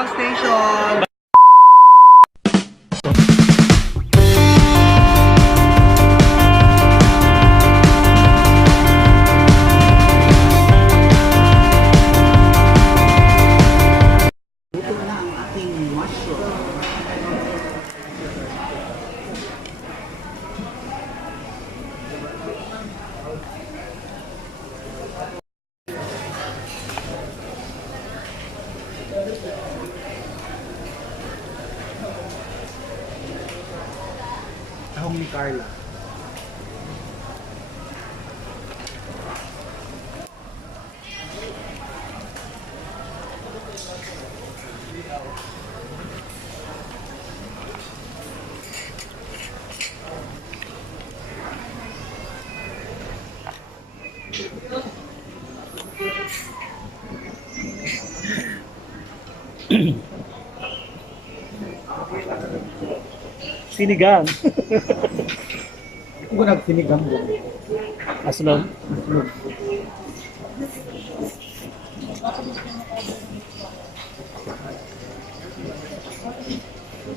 Cubao Station. Ito na ang ating mushroom. Tahong ni Carla. Sinigang. Ako nagsinigang doon. Aslog.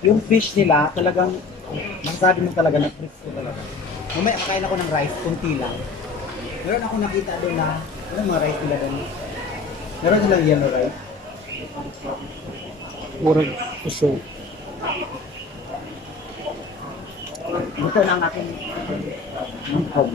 Yung fish nila, talagang, masasabi mo talaga na crispy talaga. Mamaya kakain ako ng rice, kunti lang. Meron ako nakita doon na, ano mga rice nila doon? Meron silang yellow rice. Murag puso. Ito na ang aking mangkog.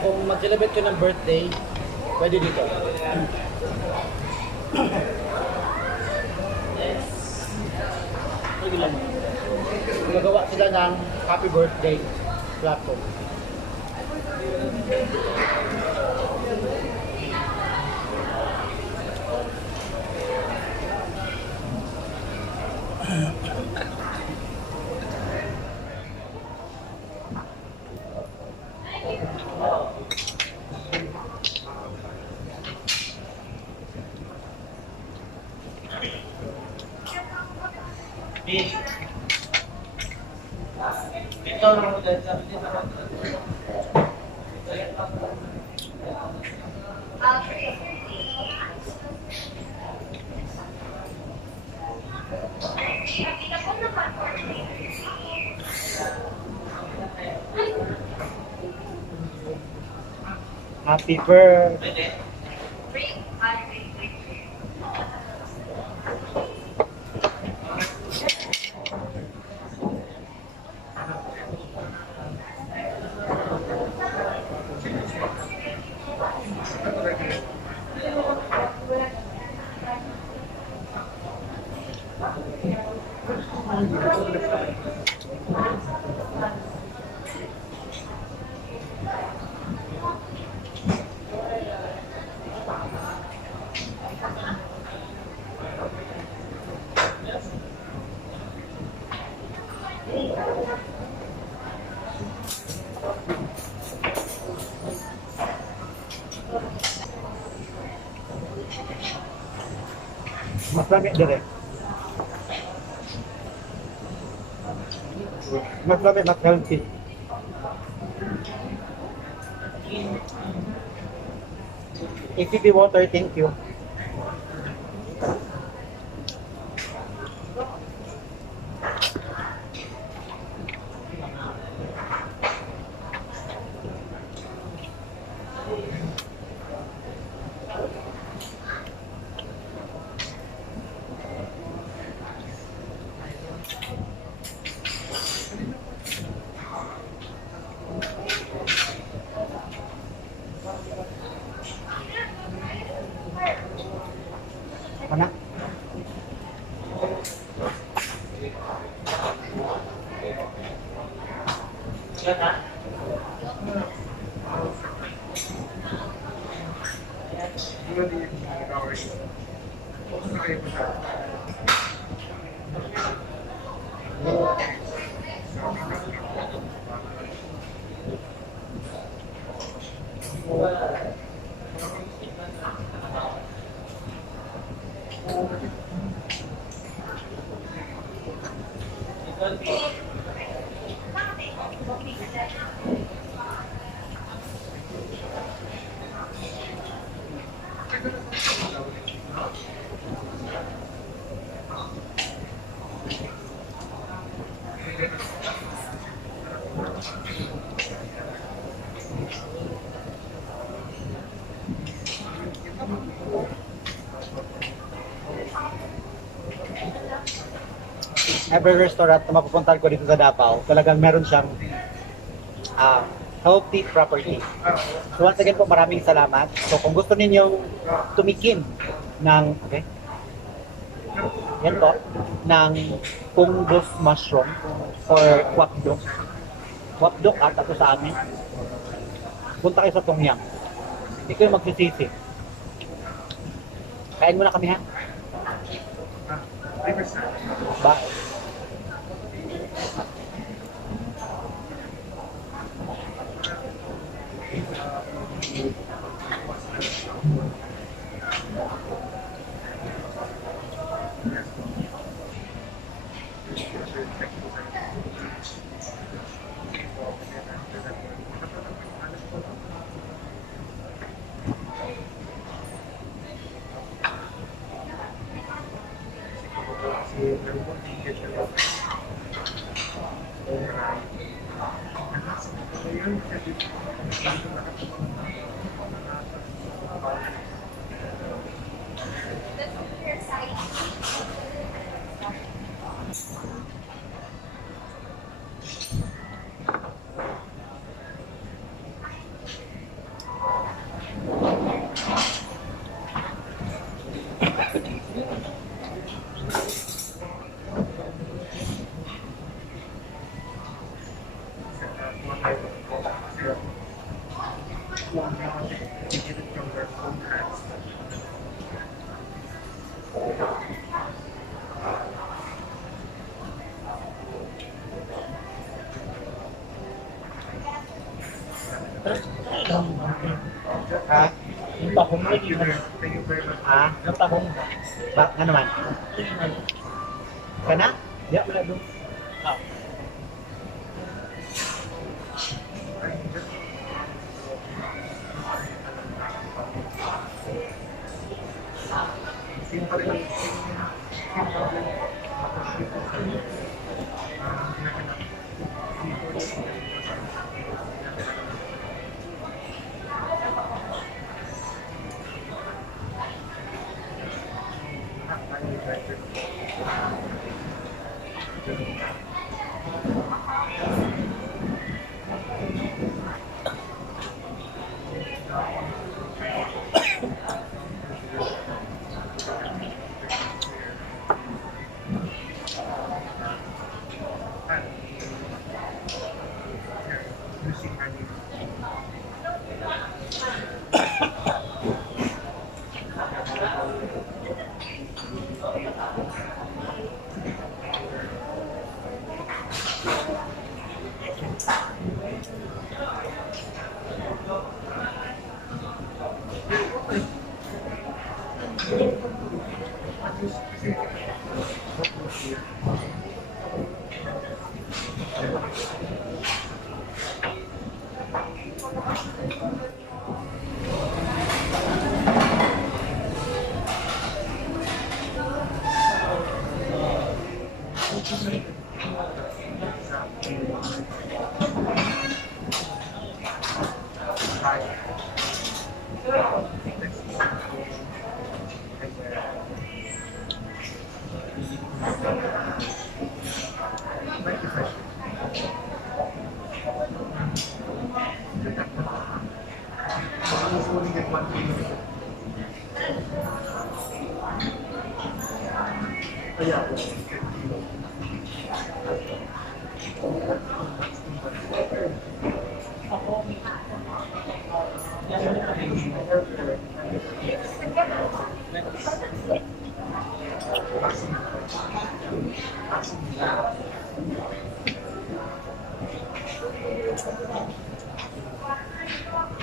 Kung mag-celebrate ko ng birthday, pwede dito. Pwede lang. Gagawa sila ng happy birthday plato. Happy birthday. Mas lami direct. Mas lami, mas healthy. ATP water, thank you. Every restaurant na mapupuntahan ko dito sa Davao, talagang meron siyang healthy property. So once again po, maraming salamat. So kung gusto ninyong tumikim ng, okay, yan po, ng fungus mushroom or kwapdok. Kwapdok ata to sa amin. Punta kayo sa Tongyang. Hindi kayo magsisisi. Kain muna kami ha. Ba? Ha? Yung tahong na yun. Ha? Yung tahong. Ba, nga naman? Ka na? Yeah, wala doon. Ah. Kaya.